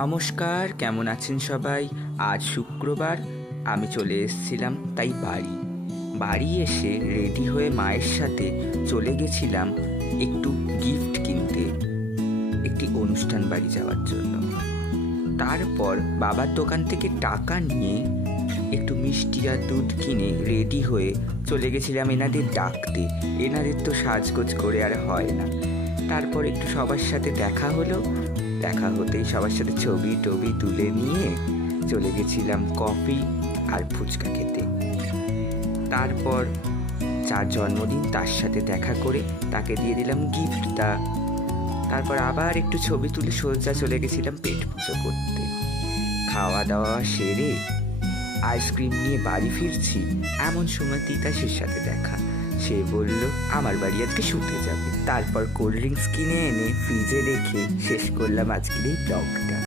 নমস্কার, কেমন আছেন সবাই? আজ শুক্রবার আমি চলে এসেছিলাম তাই বাড়ি এসে রেডি হয়ে মায়ের সাথে চলে গেছিলাম একটু গিফট কিনতে, একটি অনুষ্ঠান বাড়ি যাওয়ার জন্য। তারপর বাবার দোকান থেকে টাকা নিয়ে একটু মিষ্টি আর দুধ কিনে রেডি হয়ে চলে গেছিলাম এনাদের ডাকতে। এনাদের তো সাজগোজ করে আর হয় না। তারপর একটু সবার সাথে দেখা হলো। দেখা হতেই সবার সাথে ছবি টবি তুলে নিয়ে চলে গেছিলাম কফি আর ফুচকা খেতে। তারপর যার জন্মদিন তার সাথে দেখা করে তাকে দিয়ে দিলাম গিফটটা। তারপর আবার একটু ছবি তুলে সোজা চলে গেছিলাম পেট পুজো করতে। খাওয়া দাওয়া সেরে আইসক্রিম নিয়ে বাড়ি ফিরছি, এমন সময় তিতাসের সাথে দেখা। সে বলল আমার বাড়ি আজকে শুতে যাবে। তারপর কোল্ড ড্রিঙ্কস কিনে এনে ফ্রিজে রেখে শেষ করলাম আজকের এই ব্লগ।